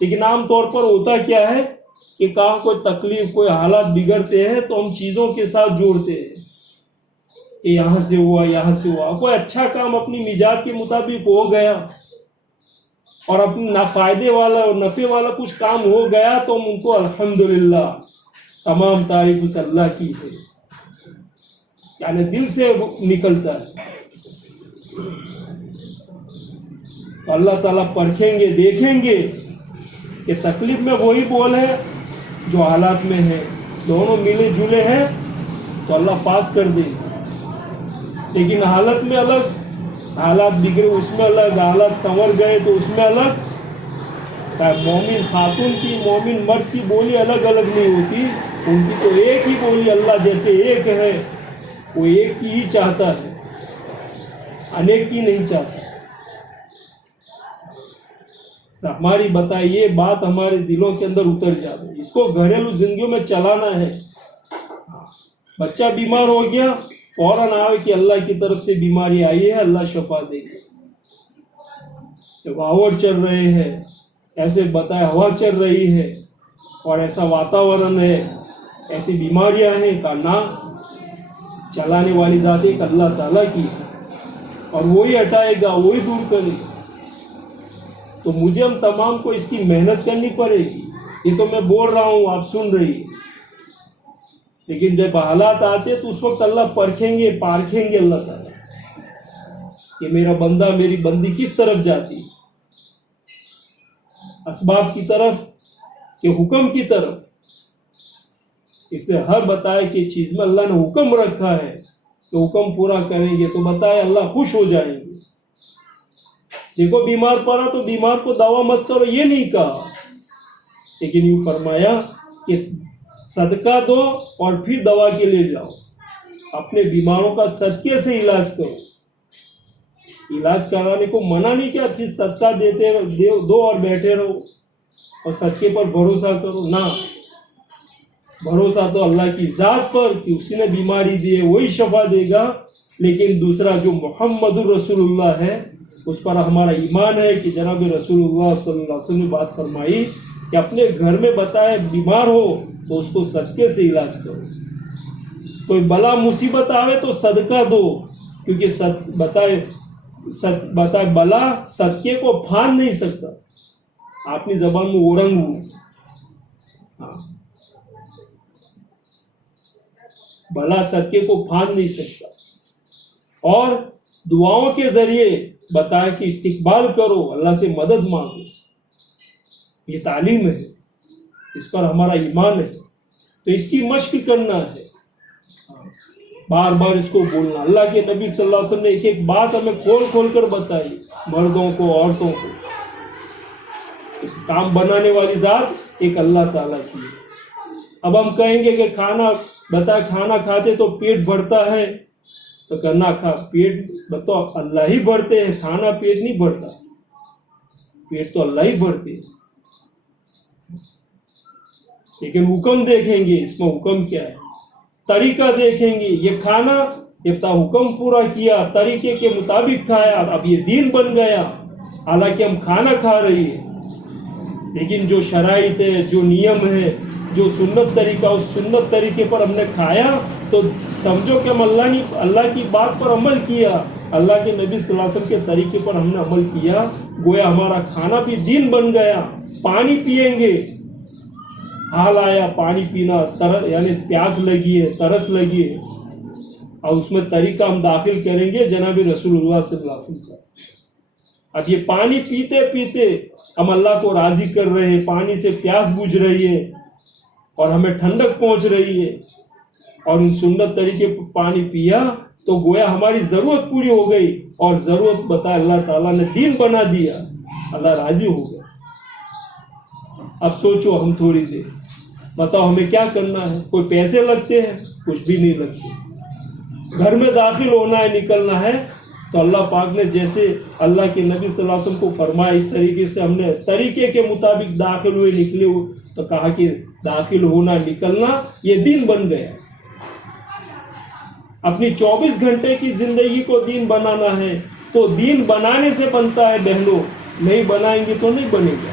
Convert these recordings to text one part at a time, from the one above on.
لیکن عام طور پر ہوتا کیا ہے کہ کہاں کوئی تکلیف کوئی حالات بگڑتے ہیں تو ہم چیزوں کے ساتھ جوڑتے ہیں کہ یہاں سے ہوا یہاں سے ہوا. کوئی اچھا کام اپنی مزاج کے مطابق ہو گیا اور اپنے فائدے والا اور نفع والا کچھ کام ہو گیا تو ہم ان کو الحمدللہ تمام تعریف اس اللہ کی ہے، یعنی دل سے نکلتا ہے. اللہ تعالیٰ پرکھیں گے، دیکھیں گے کہ تکلیف میں وہی بول ہے جو حالات میں ہے، دونوں ملے جلے ہیں تو اللہ پاس کر دے. لیکن حالت میں الگ، حالات بگڑے اس میں الگ، حالات سنور گئے تو اس میں الگ. مومن خاتون کی مومن مرد کی بولی الگ الگ نہیں ہوتی، ان کی تو ایک ہی بولی. اللہ جیسے ایک ہے وہ ایک کی ہی چاہتا ہے، انیک کی نہیں چاہتا. ہماری بتائی یہ بات ہمارے دلوں کے اندر اتر جائے، اس کو گھریلو زندگیوں میں چلانا ہے. بچہ بیمار ہو گیا فوراً آئے کہ اللہ کی طرف سے بیماری آئی ہے، اللہ شفا دے گا. جب آور چل رہے ہیں ایسے بتائے، ہوا چل رہی ہے اور ایسا واتاورن ہے، ایسی بیماریاں ہیں، کا نام چلانے والی ذات ایک اللہ تعالیٰ کی ہے اور وہی ہٹائے گا، وہی دور کرے گا. تو مجھے ہم تمام کو اس کی محنت کرنی پڑے گی. یہ تو میں بول رہا ہوں، آپ سن رہی ہیں، لیکن جب حالات آتے تو اس وقت اللہ پرکھیں گے، پارکھیں گے اللہ تعالیٰ کہ میرا بندہ میری بندی کس طرف جاتی، اسباب کی طرف کہ حکم کی طرف. اس لیے ہر بتائے کہ چیز میں اللہ نے حکم رکھا ہے کہ حکم پورا کریں گے تو بتائے اللہ خوش ہو جائیں گے. دیکھو بیمار پڑا تو بیمار کو دوا مت کرو یہ نہیں کہا، لیکن یوں فرمایا کہ صدقہ دو اور پھر دوا کے لے جاؤ. اپنے بیماروں کا صدقے سے علاج کرو. علاج کرانے کو منع نہیں کیا، پھر صدقہ دیتے دو اور بیٹھے رہو اور صدقے پر بھروسہ کرو. نہ، بھروسہ تو اللہ کی ذات پر کہ اسی نے بیماری دی ہے وہی شفا دے گا. لیکن دوسرا جو محمد الرسول اللہ ہے اس پر ہمارا ایمان ہے کہ جناب رسول اللہ صلی اللہ علیہ وسلم نے بات فرمائی کہ اپنے گھر میں بتائے بیمار ہو تو اس کو صدقے سے علاج کرو. کوئی بلا مصیبت آوے تو صدقہ دو، کیونکہ بتائے بلا صدقے کو پھان نہیں سکتا. اپنی زبان میں اورنگ ہوں، بلا صدقے کو پھان نہیں سکتا. اور دعاؤں کے ذریعے بتایا کہ استقبال کرو، اللہ سے مدد مانگو. یہ تعلیم ہے، اس پر ہمارا ایمان ہے. تو اس کی مشق کرنا ہے، بار بار اس کو بولنا. اللہ کے نبی صلی اللہ علیہ وسلم نے ایک ایک بات ہمیں کھول کھول کر بتائی، مردوں کو عورتوں کو. کام بنانے والی ذات ایک اللہ تعالیٰ کی ہے. اب ہم کہیں گے کہ کھانا کھاتے تو پیٹ بھرتا ہے، تو کرنا پیٹ بتاؤ اللہ ہی بھرتے ہیں، کھانا پیٹ نہیں بھرتا، پیٹ تو اللہ ہی بھرتے ہیں. لیکن حکم دیکھیں گے، اس میں حکم کیا ہے، طریقہ دیکھیں گے. یہ کھانا جب تک حکم پورا کیا، طریقے کے مطابق کھایا، اب یہ دین بن گیا. حالانکہ ہم کھانا کھا رہی ہیں لیکن جو شرائط ہے، جو نیم ہے، جو سنت طریقہ، اس سنت طریقے پر ہم نے کھایا تو سمجھو کہ ہم اللہ کی بات پر عمل کیا، اللہ کے نبی صلی اللہ علیہ وسلم کے طریقے پر ہم نے عمل کیا. گویا ہمارا کھانا بھی دین بن گیا. پانی پیئیں گے، حال آیا پانی پینا، یعنی پیاس لگی ہے، ترس لگی ہے، اور اس میں طریقہ ہم داخل کریں گے جناب رسول اللہ صلی اللہ علیہ وسلم کا. اب یہ پانی پیتے پیتے ہم اللہ کو راضی کر رہے ہیں، پانی سے پیاس بجھ رہی ہے اور ہمیں ٹھنڈک پہنچ رہی ہے، اور ان سنت طریقے پر پانی پیا تو گویا ہماری ضرورت پوری ہو گئی، اور ضرورت بتا اللہ تعالیٰ نے دین بنا دیا، اللہ راضی ہو گیا. اب سوچو ہم تھوڑی دیر، بتاؤ ہمیں کیا کرنا ہے؟ کوئی پیسے لگتے ہیں؟ کچھ بھی نہیں لگتے. گھر میں داخل ہونا ہے، نکلنا ہے تو اللہ پاک نے جیسے اللہ کے نبی صلی اللہ علیہ وسلم کو فرمایا اس طریقے سے ہم نے طریقے کے مطابق داخل ہوئے، نکلے ہوئے، تو کہا کہ داخل ہونا نکلنا یہ دین بن گیا. اپنی 24 گھنٹے کی زندگی کو دین بنانا ہے تو دین بنانے سے بنتا ہے بہنوں، نہیں بنائیں گے تو نہیں بنے گا.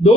2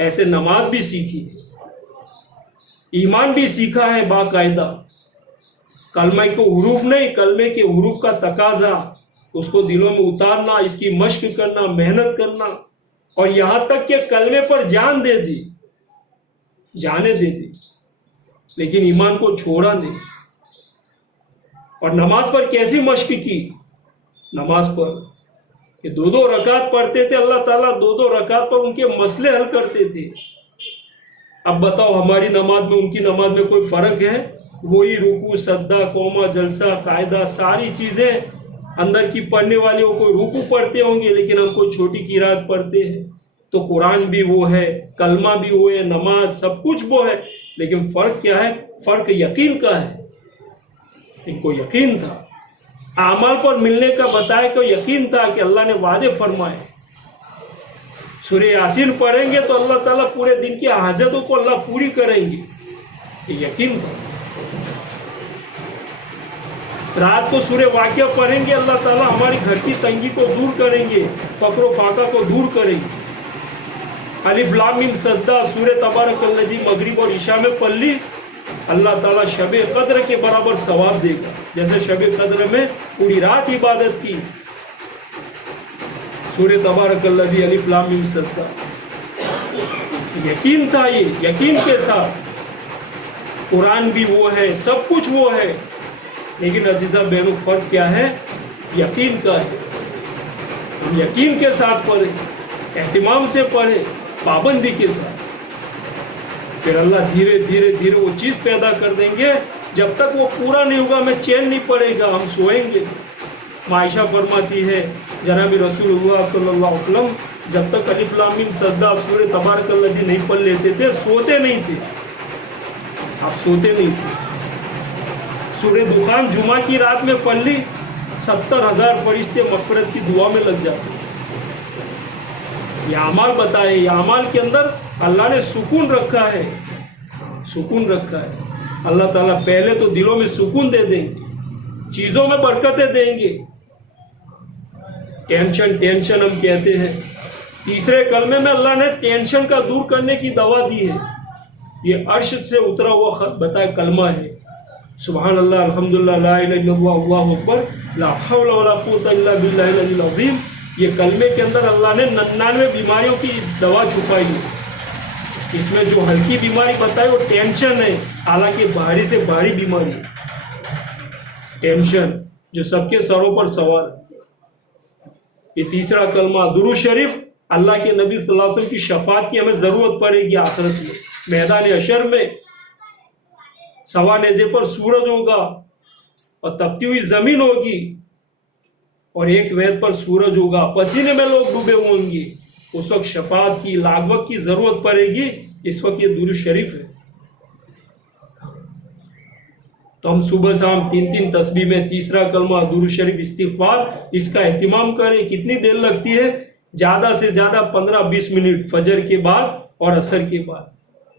ایسے نماز بھی سیکھی، ایمان بھی سیکھا ہے باقاعدہ، کلمہ کے حروف نہیں، کلمے کے حروف کا تقاضا، اس کو دلوں میں اتارنا، اس کی مشق کرنا، محنت کرنا، اور یہاں تک کہ کلمے پر جان دے دی، جانے دے دی، لیکن ایمان کو چھوڑا نہیں۔ اور نماز پر کیسی مشق کی؟ نماز پر کہ 2 رکعت پڑھتے تھے، اللہ تعالیٰ 2 رکعت پر ان کے مسئلے حل کرتے تھے۔ اب بتاؤ ہماری نماز میں ان کی نماز میں کوئی فرق ہے؟ وہی رکوع، سجدہ، قومہ، جلسہ، قاعدہ، ساری چیزیں اندر کی پڑھنے والے وہ کوئی رکوع پڑھتے ہوں گے، لیکن ہم کوئی چھوٹی قرات پڑھتے ہیں۔ تو قرآن بھی وہ ہے، کلمہ بھی وہ ہے، نماز سب کچھ وہ ہے، لیکن فرق کیا ہے؟ فرق یقین کا ہے۔ ان کو یقین تھا، اعمال پر ملنے کا بتایا کہ یقین تھا کہ اللہ نے وعدے فرمائے۔ سورہ یاسین پڑھیں گے تو اللہ تعالیٰ پورے دن کی حاجتوں کو اللہ پوری کریں گے، یہ یقین تھا۔ رات کو سورہ واقعہ پڑھیں گے، اللہ تعالیٰ ہماری گھر کی تنگی کو دور کریں گے، فقر و فاقہ کو دور کریں گے۔ الف لام میم سجدہ سورہ تبارک الذی مغرب اور عشاء میں پڑھ لی، اللہ تعالیٰ شب قدر کے برابر ثواب دے گا، جیسے شب قدر میں پوری رات عبادت کی۔ سورہ تبارک الذی الف لام میم سجدہ، یقین تھا، یہ یقین کے ساتھ۔ قرآن بھی وہ ہے، سب کچھ وہ ہے، لیکن عزیزہ بہنوں فرق کیا ہے؟ یقین کا ہے۔ ہم یقین کے ساتھ پڑھیں، اہتمام سے پڑھیں، پابندی کے ساتھ، پھر اللہ دھیرے دھیرے دھیرے وہ چیز پیدا کر دیں گے۔ جب تک وہ پورا نہیں ہوگا ہمیں چین نہیں پڑے گا، ہم سوئیں گے۔ عائشہ فرماتی ہے جناب رسول اللہ صلی اللہ علیہ وسلم جب تک الف لام میم سجدہ سورہ تبارک الذی نہیں پڑھ لیتے تھے سوتے نہیں تھے۔ آپ سوتے نہیں تھے۔ سورہ دخان جمعہ کی رات میں پڑھ لی، 70,000 فرشتے مغفرت کی دعا میں لگ جاتے۔ یہ اعمال بتائے، یہ اعمال کے اندر اللہ نے سکون رکھا ہے، سکون رکھا ہے۔ اللہ تعالیٰ پہلے تو دلوں میں سکون دے دیں گے، چیزوں میں برکتیں دیں گے۔ ٹینشن ہم کہتے ہیں، تیسرے کلمے میں اللہ نے ٹینشن کا دور کرنے کی دوا دی ہے۔ یہ عرش سے اترا ہوا خط بتائے کلمہ ہے، سبحان اللہ، الحمدللہ، لا الہ الا اللہ، اللہ اکبر، لا حول ولا قوت الا باللہ العلی العظیم۔ یہ کلمے کے اندر اللہ نے 99 بیماریوں کی دوا چھپائی ہے۔ اس میں جو ہلکی بیماری بتائی وہ ٹینشن ہے، حالانکہ بھاری سے بھاری بیماری ہے ٹینشن، جو سب کے سروں پر سوار ہے۔ یہ تیسرا کلمہ درود شریف، اللہ کے نبی صلی اللہ علیہ وسلم کی شفاعت کی ہمیں ضرورت پڑے گی آخرت میں، میدان حشر میں۔ سوا نیزے پر سورج ہوگا اور تپتی ہوئی زمین ہوگی، اور ایک وید پر سورج ہوگا، پسینے میں لوگ ڈوبے ہوں گے۔ اس وقت شفاعت کی، لاگوک کی ضرورت پڑے گی۔ اس وقت یہ درود شریف ہے۔ تو ہم صبح شام 3 تسبیح میں تیسرا کلمہ درود شریف استغفار، اس کا اہتمام کریں۔ کتنی دیر لگتی ہے؟ زیادہ سے زیادہ 15-20 منٹ، فجر کے بعد اور عصر کے بعد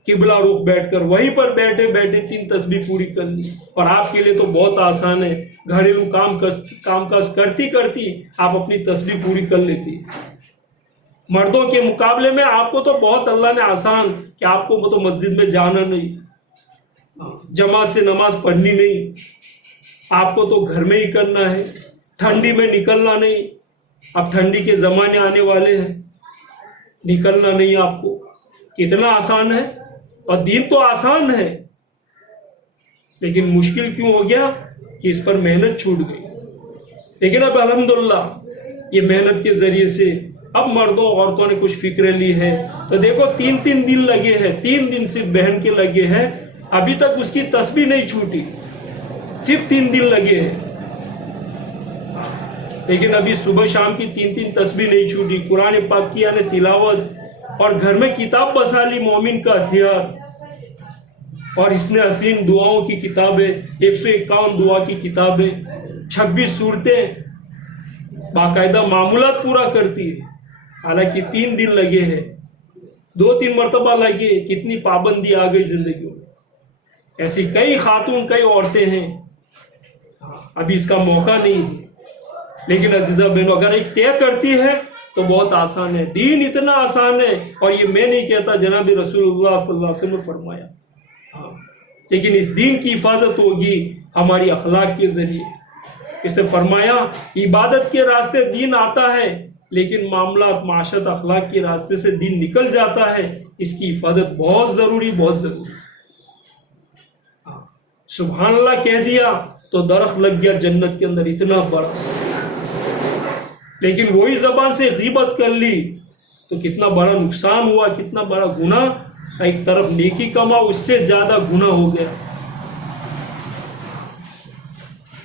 قبلہ رخ بیٹھ کر وہیں پر بیٹھے بیٹھے 3 تسبیح پوری کر لی۔ اور آپ کے لیے تو بہت آسان ہے، گھریلو کام کاج کرتی کرتی آپ اپنی تسبیح پوری کر لیتی۔ مردوں کے مقابلے میں آپ کو تو بہت اللہ نے آسان، کہ آپ کو تو مسجد میں جانا نہیں، جماعت سے نماز پڑھنی نہیں، آپ کو تو گھر میں ہی کرنا ہے، ٹھنڈی میں نکلنا نہیں۔ اب ٹھنڈی کے زمانے آنے والے ہیں، نکلنا نہیں آپ کو۔ کتنا آسان ہے، اور دین تو آسان ہے، لیکن مشکل کیوں ہو گیا کہ اس پر محنت چھوٹ گئی۔ لیکن اب الحمدللہ یہ محنت کے ذریعے سے اب مردوں عورتوں نے کچھ فکریں لی ہے۔ تو دیکھو 3 دن لگے ہیں، 3 دن صرف بہن کے لگے ہیں، ابھی تک اس کی تسبیح نہیں چھوٹی، صرف 3 دن لگے ہیں، لیکن ابھی صبح شام کی 3 تسبیح نہیں چھوٹی۔ قرآن پاک کی یعنی تلاوت، اور گھر میں کتاب بسا لی، مومن کا ہتھیار، اور اس نے حسین دعاؤں کی کتابیں، 151 دعا کی کتابیں، 26 صورتیں، باقاعدہ معمولات پورا کرتی ہے۔ حالانکہ 3 دن لگے ہیں، 2-3 مرتبہ لگے، کتنی پابندی آ گئی زندگی میں۔ ایسی کئی خاتون، کئی عورتیں ہیں، ابھی اس کا موقع نہیں ہے۔ لیکن عزیزہ بہنوں، اگر ایک طے کرتی ہے تو بہت آسان ہے، دین اتنا آسان ہے، اور یہ میں نہیں کہتا، جناب رسول اللہ صلی اللہ علیہ وسلم نے فرمایا. ہاں، لیکن اس دین کی حفاظت ہوگی ہماری اخلاق کے ذریعے. اس نے فرمایا عبادت کے راستے دین آتا ہے، لیکن معاملات معاشرت اخلاق کے راستے سے دین نکل جاتا ہے. اس کی حفاظت بہت ضروری، بہت ضروری. سبحان اللہ کہہ دیا تو درخت لگ گیا جنت کے اندر اتنا بڑا، لیکن وہی زبان سے غیبت کر لی تو کتنا بڑا نقصان ہوا، کتنا بڑا گناہ. ایک طرف نیکی کما، اس سے زیادہ گناہ ہو گیا.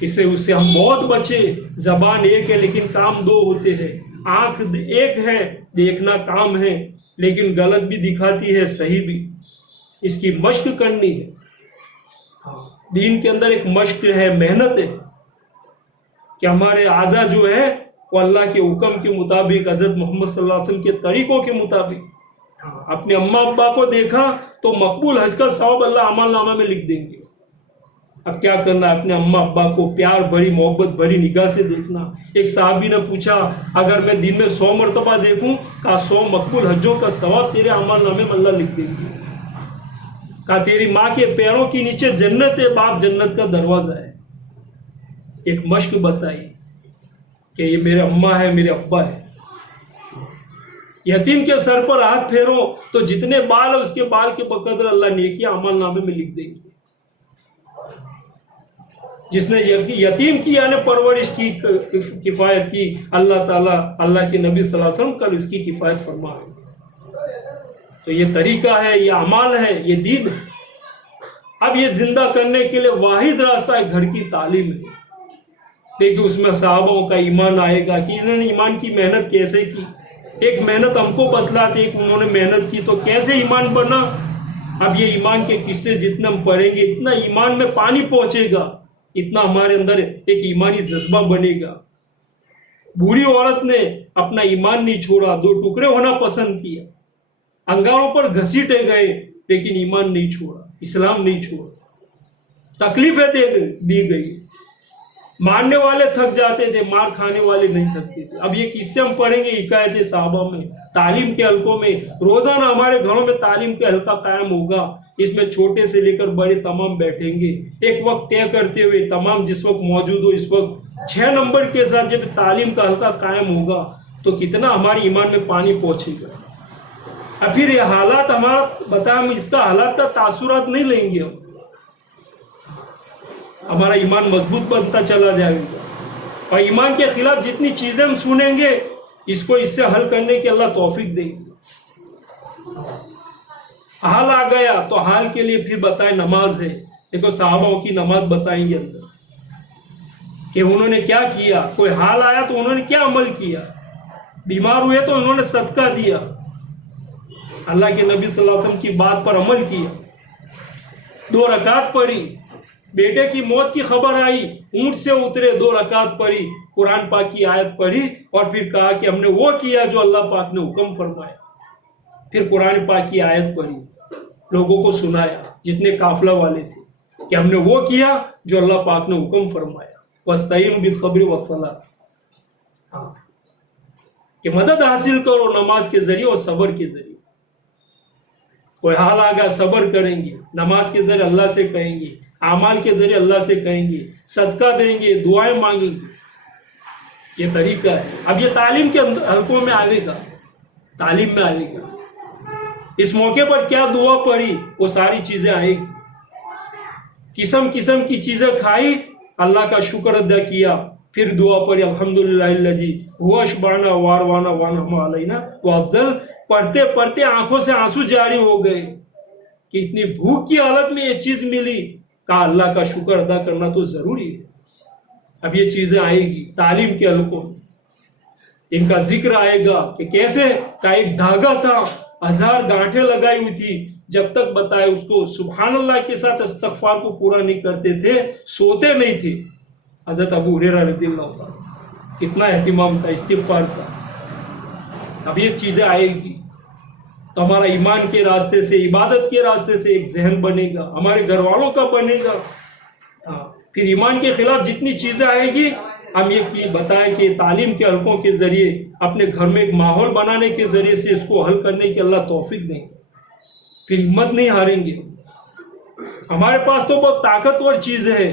اس سے ہم بہت بچے. زبان ایک ہے لیکن کام دو ہوتے ہیں. آنکھ ایک ہے، دیکھنا کام ہے، لیکن غلط بھی دکھاتی ہے، صحیح بھی. اس کی مشق کرنی ہے. دین کے اندر ایک مشق ہے، محنت ہے کہ ہمارے اعضاء جو ہے وہ اللہ کے حکم کے مطابق، حضرت محمد صلی اللہ علیہ وسلم کے طریقوں کے مطابق. اپنے اماں ابا کو دیکھا تو مقبول حج کا ثواب اللہ عمل نامہ میں لکھ دیں گے. اب کیا کرنا ہے؟ اپنے اماں ابا کو پیار بھری، محبت بھری نگاہ سے دیکھنا. ایک صحابی نے پوچھا اگر میں دن میں 100 مرتبہ دیکھوں، کہا 100 مقبول حجوں کا ثواب تیرے عمل نامے میں اللہ لکھ دیں گے. کہا تیری ماں کے پیروں کے نیچے جنت ہے، باپ جنت کا دروازہ ہے. ایک مشق بتائی کہ یہ میرے اماں ہے، میرے ابا ہے. یتیم کے سر پر ہاتھ پھیرو تو جتنے بال ہے اس کے بال کے بقدر اللہ نیکیاں عمل نامے میں لکھ دیں گے. جس نے یتیم کی یعنی پرورش کی، کفایت کی، اللہ تعالیٰ، اللہ کے نبی صلی اللہ علیہ وسلم کل اس کی کفایت فرما. تو یہ طریقہ ہے، یہ اعمال ہے، یہ دین ہے. اب یہ زندہ کرنے کے لیے واحد راستہ ہے گھر کی تعلیم ہے. دیکھیں اس میں صحابوں کا ایمان آئے گا کہ انہوں نے ایمان کی محنت کیسے کی. ایک محنت ہم کو بتلاتے، ایک انہوں نے محنت کی تو کیسے ایمان بنا. اب یہ ایمان کے قصے جتنا ہم پڑھیں گے اتنا ایمان میں پانی پہنچے گا، اتنا ہمارے اندر ایک ایمانی جذبہ بنے گا. بوڑھی عورت نے اپنا ایمان نہیں چھوڑا، 2 ٹکڑے ہونا پسند کیا، انگاروں پر گھسیٹے گئے، لیکن ایمان نہیں چھوڑا، اسلام نہیں چھوڑا. تکلیفیں دی گئی، مارنے والے تھک جاتے تھے، مار کھانے والے نہیں تھکتے تھے. اب یہ قصے ہم پڑھیں گے حکایت صحابہ میں، تعلیم کے حلقوں میں. روزانہ ہمارے گھروں میں تعلیم کے حلقہ قائم ہوگا. اس میں چھوٹے سے لے کر بڑے تمام بیٹھیں گے، ایک وقت طے کرتے ہوئے. تمام جس وقت موجود ہو، اس وقت 6 نمبر کے ساتھ جب تعلیم کا حلقہ قائم ہوگا تو کتنا ہماری ایمان میں پانی پہنچے گا. اب پھر یہ حالات ہمارا بتایا، ہم اس کا حالات کا تاثرات نہیں لیں گے، ہمارا ایمان مضبوط بنتا چلا جائے گا. اور ایمان کے خلاف جتنی چیزیں ہم سنیں گے اس کو اس سے حل کرنے کی اللہ توفیق دیں گے. حال آ گیا تو حال کے لیے پھر بتائے نماز ہے. دیکھو صحابہ کی نماز بتائیں گے اندر کہ انہوں نے کیا کیا. کوئی حال آیا تو انہوں نے کیا عمل کیا. بیمار ہوئے تو انہوں نے صدقہ دیا، اللہ کے نبی صلی اللہ علیہ وسلم کی بات پر عمل کیا. 2 رکعت پڑھی، بیٹے کی موت کی خبر آئی، اونٹ سے اترے، 2 رکعت پڑھی، قرآن پاک کی آیت پڑھی، اور پھر کہا کہ ہم نے وہ کیا جو اللہ پاک نے حکم فرمایا. پھر قرآن پاک کی آیت پڑھی، لوگوں کو سنایا جتنے قافلہ والے تھے کہ ہم نے وہ کیا جو اللہ پاک نے حکم فرمایا. وَاسْتَعِينُوا بِالصَّبْرِ وَالصَّلَاةِ، کہ مدد حاصل کرو نماز کے ذریعے اور صبر کے ذریعے. کوئی حال آ گیا صبر کریں گے، نماز کے ذریعے اللہ سے کہیں گے، اعمال کے ذریعے اللہ سے کہیں گے، صدقہ دیں گے، دعائیں مانگیں گے. یہ طریقہ ہے. اب یہ تعلیم کے حلقوں میں آئے گا، تعلیم میں آئے گا. اس موقع پر کیا دعا پڑھی وہ ساری چیزیں آئے گی. قسم قسم کی چیزیں کھائی، اللہ کا شکر ادا کیا، پھر دعا پڑھی الحمدللہ الذی هو اشبعنا واروانا وانعم علینا وافضل. پڑھتے پڑھتے آنکھوں سے آنسو جاری ہو گئے کہ اتنی بھوک کی حالت میں یہ چیز ملی. کہا اللہ کا شکر ادا کرنا تو ضروری ہے. اب یہ چیزیں آئے گی تعلیم کے حلقوں میں، ان کا ذکر آئے گا کہ کیسے کا ایک دھاگا تھا، 1000 گانٹھیں لگائی ہوئی تھی، جب تک بتائے اس کو سبحان اللہ کے ساتھ استغفار کو پورا نہیں کرتے تھے، سوتے نہیں تھے. حضرت ابو ہریرہ رضی اللہ عنہ، کتنا اہتمام تھا استغفار کا. اب یہ چیزیں آئے گی تو ہمارا ایمان کے راستے سے، عبادت کے راستے سے ایک ذہن بنے گا، ہمارے گھر والوں کا بنے گا. پھر ایمان کے خلاف جتنی چیزیں آئے گی ہم یہ بتائیں کہ تعلیم کے حلقوں کے ذریعے اپنے گھر میں ایک ماحول بنانے کے ذریعے سے اس کو حل کرنے کی اللہ توفیق دیں، پھر ہمت نہیں ہاریں گے۔ ہمارے پاس تو بہت طاقتور چیز ہے،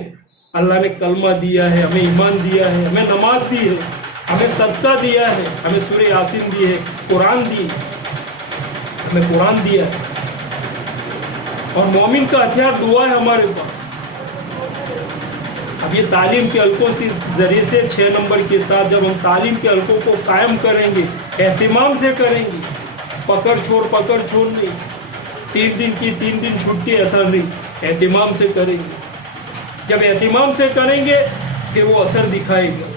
اللہ نے کلمہ دیا ہے، ہمیں ایمان دیا ہے، ہمیں نماز دی ہے، ہمیں صدقہ دیا ہے، ہمیں سورہ یاسین دی ہے، قرآن دی، ہمیں قرآن دیا ہے، اور مومن کا ہتھیار دعا ہے ہمارے پاس۔ اب یہ تعلیم کے حلقوں سے ذریعے سے 6 نمبر کے ساتھ جب ہم تعلیم کے حلقوں کو قائم کریں گے، اہتمام سے کریں گے، پکڑ چھوڑ نہیں، 3 دن کی 3 دن چھٹی ایسا نہیں، اہتمام سے کریں گے۔ جب اہتمام سے کریں گے پھر وہ اثر دکھائے گا۔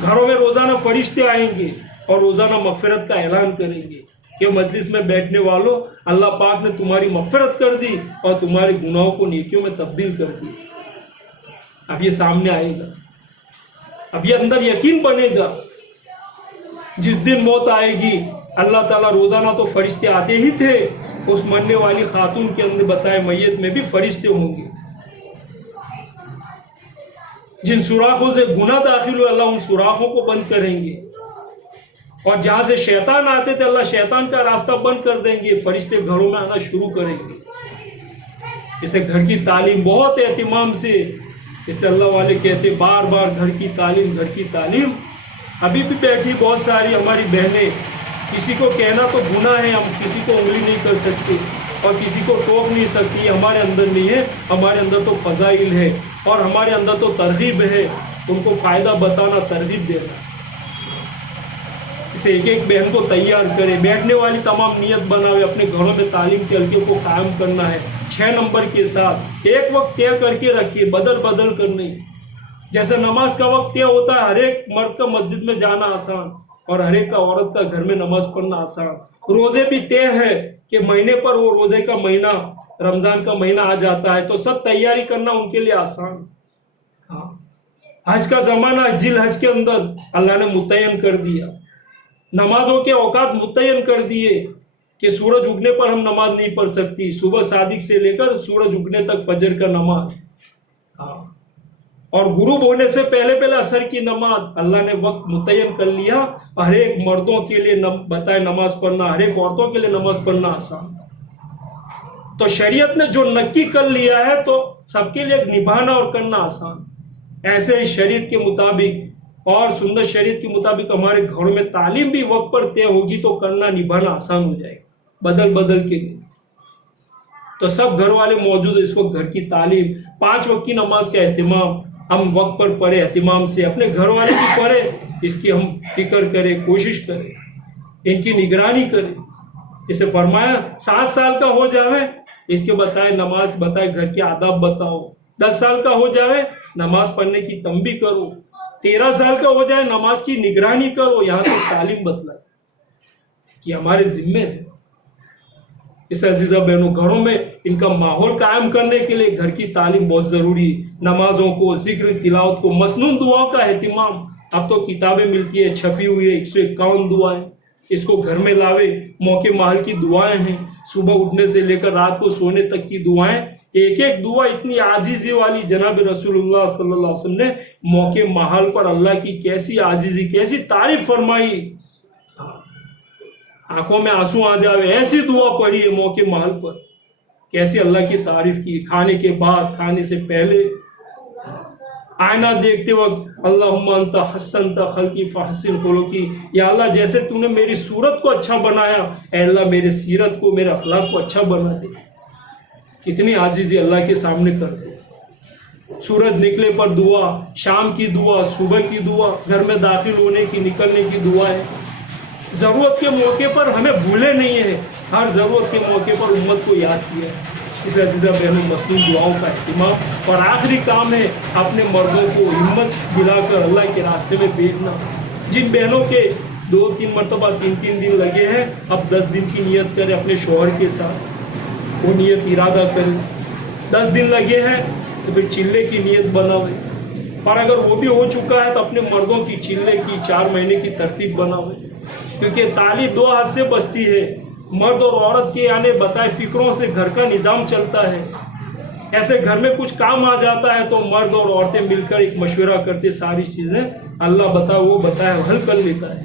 گھروں میں روزانہ فرشتے آئیں گے اور روزانہ مغفرت کا اعلان کریں گے کہ مجلس میں بیٹھنے والوں، اللہ پاک نے تمہاری مغفرت کر دی اور تمہارے گناہوں کو نیکیوں میں تبدیل کر دی۔ اب یہ سامنے آئے گا، اب یہ اندر یقین بنے گا۔ جس دن موت آئے گی اللہ تعالیٰ روزانہ تو فرشتے آتے ہی تھے، اس مرنے والی خاتون کے اندر بتائے میت میں بھی فرشتے ہوں گے۔ جن سوراخوں سے گناہ داخل ہوئے اللہ ان سوراخوں کو بند کریں گے، اور جہاں سے شیطان آتے تھے اللہ شیطان کا راستہ بند کر دیں گے، فرشتے گھروں میں آنا شروع کریں گے۔ اسے گھر کی تعلیم بہت اہتمام سے، اس لیے اللہ والے کہتے بار بار گھر کی تعلیم۔ ابھی بھی بیٹھی بہت ساری ہماری بہنیں، کسی کو کہنا تو گناہ ہے، ہم کسی کو انگلی نہیں کر سکتے اور کسی کو ٹوک نہیں سکتی، ہمارے اندر نہیں ہے، ہمارے اندر تو فضائل ہے اور ہمارے اندر تو ترغیب ہے، ان کو فائدہ بتانا، ترغیب دینا۔ اسے ایک بہن کو تیار کرے، بیٹھنے والی تمام نیت بناوے، اپنے گھروں میں تعلیم کے حلقے کو قائم کرنا ہے 6 نمبر کے ساتھ۔ ایک وقت طے کر کے رکھیے، بدل کر نہیں۔ جیسے نماز کا وقت طے ہوتا ہے، ہر ایک مرد کا مسجد میں جانا آسان اور ہر ایک کا عورت کا گھر میں نماز پڑھنا آسان۔ روزے بھی طے ہے کہ مہینے پر وہ روزے کا مہینہ، رمضان کا مہینہ آ جاتا ہے تو سب تیاری کرنا ان کے لیے آسان۔ حج کا زمانہ ذی الحج کے اندر اللہ نے متعین کر دیا، نمازوں کے اوقات متعین کر دیے کہ سورج اگنے پر ہم نماز نہیں پڑھ سکتی، صبح صادق سے لے کر سورج اگنے تک فجر کا نماز، اور غروب ہونے سے پہلے عصر کی نماز اللہ نے وقت متعین کر لیا۔ ہر ایک مردوں کے لیے بتائے نماز پڑھنا، ہر ایک عورتوں کے لیے نماز پڑھنا آسان۔ تو شریعت نے جو نکی کر لیا ہے تو سب کے لیے نبھانا اور کرنا آسان۔ ایسے ہی شریعت کے مطابق اور سنت شریعت کے مطابق ہمارے گھروں میں تعلیم بھی وقت پر طے ہوگی تو کرنا نبھانا آسان ہو جائے گا، بدل کے لیے۔ تو سب گھر والے موجود، اس کو گھر کی تعلیم، 5 وقت کی نماز کا اہتمام ہم وقت پر پڑھے، اہتمام سے اپنے گھر والے بھی پڑھے، اس کی ہم فکر کریں، کوشش کریں، ان کی نگرانی کریں۔ اسے فرمایا 7 سال کا ہو جاوے اس کے بتائے نماز بتائے، گھر کے آداب بتاؤ، 10 سال کا ہو جاوے نماز پڑھنے کی تنبیہ کرو، 13 سال کا ہو جائے نماز کی نگرانی کرو، یہاں تک تعلیم بتلائے، یہ ہمارے ذمے ہے۔ اس عزیزہ بہنوں، گھروں میں ان کا ماحول قائم کرنے کے لیے گھر کی تعلیم بہت ضروری ہے۔ نمازوں کو، ذکر تلاوت کو، مسنون دعاؤں کا اہتمام، اب تو کتابیں ملتی ہے چھپی ہوئی ہے 151 دعائیں، اس کو گھر میں لاوے، موقع محل کی دعائیں ہیں، صبح اٹھنے سے لے کر رات کو سونے تک کی دعائیں، ایک دعا اتنی عاجزی والی، جناب رسول اللہ صلی اللہ علیہ وسلم نے موقع محل پر اللہ کی کیسی عاجزی، کیسی تعریف فرمائی، آنکھوں میں آنسو آ جاوے، ایسی دعا پڑھی ہے موقع محل پر، کیسی اللہ کی تعریف کی، کھانے کے بعد، کھانے سے پہلے، آئینہ دیکھتے وقت، اللہم انت حسنت خلقی فحسن خلقی، یا اللہ جیسے تو نے میری صورت کو اچھا بنایا، اے اللہ میرے سیرت کو، میرے اخلاق کو اچھا بنا دے۔ کتنی عاجزی اللہ کے سامنے کرتے۔ سورج نکلے پر دعا، شام کی دعا، صبح کی دعا، گھر میں داخل ہونے کی، نکلنے کی دعا ہے۔ ضرورت کے موقع پر ہمیں بھولے نہیں ہے، ہر ضرورت کے موقع پر امت کو یاد کیا ہے۔ اس عزیزہ بہنوں، مسنون دعاؤں کا اہتمام، اور آخری کام ہے اپنے مردوں کو ہمت دلا کر اللہ کے راستے میں بھیجنا۔ جن بہنوں کے 2-3 مرتبہ 3 دن لگے ہیں، اب 10 دن کی نیت کرے اپنے شوہر کے ساتھ، وہ نیت ارادہ کرے۔ 10 دن لگے ہیں تو پھر چلے کی نیت بناوے، اور اگر وہ بھی ہو چکا ہے تو اپنے مردوں کی چلے کی 4 مہینے کی ترتیب بناوے، کیونکہ تالی 2 ہاتھ سے بجتی ہے۔ مرد اور عورت کے یعنی بتائے فکروں سے گھر کا نظام چلتا ہے۔ ایسے گھر میں کچھ کام آ جاتا ہے تو مرد اور عورتیں مل کر ایک مشورہ کرتے ساری چیزیں اللہ بتا وہ بتائے حل کر لیتا ہے.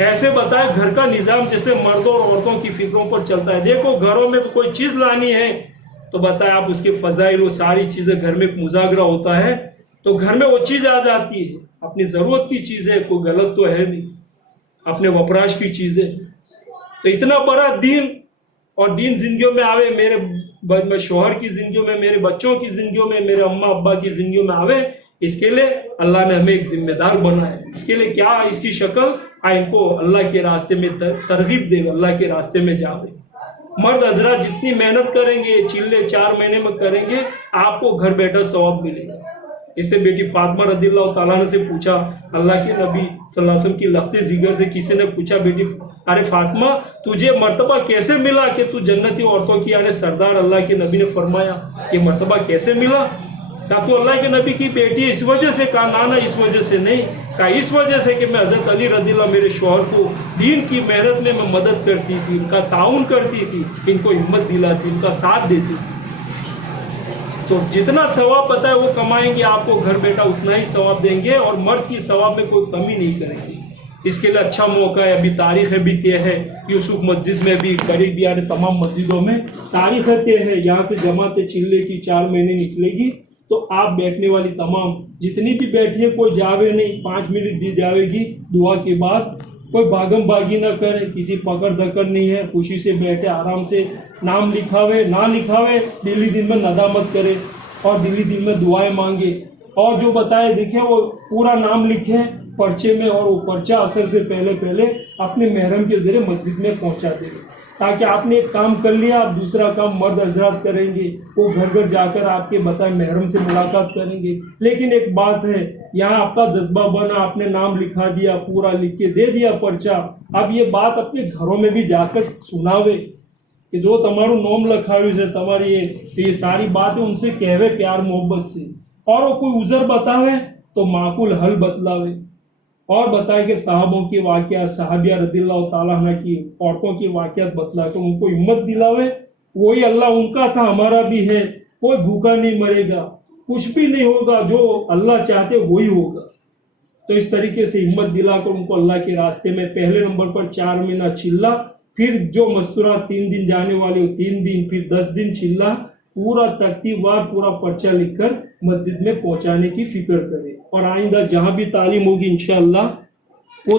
ایسے بتائے گھر کا نظام جیسے مردوں اور عورتوں کی فکروں پر چلتا ہے. دیکھو گھروں میں کوئی چیز لانی ہے تو بتائے آپ اس کے فضائل وہ ساری چیزیں گھر میں ایک مذاکرہ ہوتا ہے تو گھر میں وہ چیز آ جاتی ہے. اپنی ضرورت کی چیز ہے, کوئی غلط تو ہے نہیں, اپنے وپراش کی چیز ہے. تو اتنا بڑا دین اور دین زندگیوں میں آوے, میرے شوہر کی زندگیوں میں, میرے بچوں کی زندگیوں میں, میرے اماں ابا کی زندگیوں میں آوے, اس کے لیے اللہ نے ہمیں ایک ذمہ دار بنایا. اس کے لیے کیا اس کی شکل ان کو اللہ کے راستے میں ترغیب دے, اللہ کے راستے میں جاوے. مرد حضرات جتنی محنت کریں گے, چلے 4 مہینے میں کریں گے, آپ کو گھر بیٹھا ثواب ملے گا. اس سے بیٹی فاطمہ رضی اللہ تعالیٰ عنہ سے پوچھا, اللہ کے نبی صلی اللہ علیہ وسلم کی لختی جگر سے کسی نے پوچھا, بیٹی ارے فاطمہ تجھے مرتبہ کیسے ملا کہ تو جنتی عورتوں کی یعنی سردار. اللہ کے نبی نے فرمایا یہ مرتبہ کیسے ملا؟ کہا تو اللہ کے نبی کی بیٹی اس وجہ سے. کہا نانا اس وجہ سے نہیں, کہا اس وجہ سے کہ میں حضرت علی رضی اللہ میرے شوہر کو دین کی محنت میں مدد کرتی تھی, ان کا تعاون کرتی تھی, ان کو ہمت دلاتی, ان کا ساتھ دیتی تھی. تو جتنا ثواب پتا ہے وہ کمائیں گے, آپ کو گھر بیٹھا اتنا ہی ثواب دیں گے اور مرد کی ثواب میں کوئی کمی نہیں کریں گے. اس کے لیے اچھا موقع ہے, ابھی تاریخیں بھی طے ہے. یوسف مسجد میں بھی قریب یعنی تمام مسجدوں میں تاریخیں طے ہے. یہاں سے جماعت چلے کی 4 مہینے نکلے گی تو آپ بیٹھنے والی تمام جتنی بھی بیٹھی ہے کوئی جاوے نہیں, 5 منٹ دی جاوے گی دعا کے بعد. کوئی بھاگم بھاگی نہ کرے, کسی پکڑ دکڑ نہیں ہے, خوشی سے بیٹھے آرام سے نام لکھاوے نہ لکھاوے دلی دن میں ندامت کرے اور دلی دن میں دعائیں مانگے. اور جو بتائے دیکھیں وہ پورا نام لکھیں پرچے میں, اور وہ پرچہ اثر سے پہلے اپنے محرم کے ذریعے مسجد میں پہنچا دے, تاکہ آپ نے ایک کام کر لیا آپ دوسرا کام مرد حضرات کریں گے, وہ گھر گھر جا کر آپ کے بتائے محرم سے ملاقات کریں گے. لیکن ایک بات ہے, یہاں آپ کا جذبہ بنا, آپ نے نام لکھا دیا, پورا لکھ کے دے دیا پرچہ. اب یہ بات اپنے گھروں میں بھی جا کر سناوے کہ جو تمہارو نوم لکھاوی سے تمہاری یہ ساری باتیں ان سے کہوے پیار محبت سے. اور وہ کوئی عذر بتاوے تو معقول حل بتلاوے, اور بتائے کہ صحابوں کے واقعات, صحابیہ رضی اللہ تعالیٰ عنہ کی عورتوں کے واقعات بتلا کر ان کو ہمت دلاوے. وہی اللہ ان کا تھا ہمارا بھی ہے, کوئی بھوکا نہیں مرے گا, کچھ بھی نہیں ہوگا, جو اللہ چاہتے وہی ہوگا. تو اس طریقے سے ہمت دلا کر ان کو اللہ کے راستے میں پہلے نمبر پر 4 مہینہ چلا, پھر جو مستورات 3 دن جانے والے ہو 3 دن, پھر 10 دن چلا, پورا ترتیب وار پورا پرچہ لکھ کر مسجد میں پہنچانے کی فکر کرے. اور آئندہ جہاں بھی تعلیم ہوگی انشاءاللہ وہ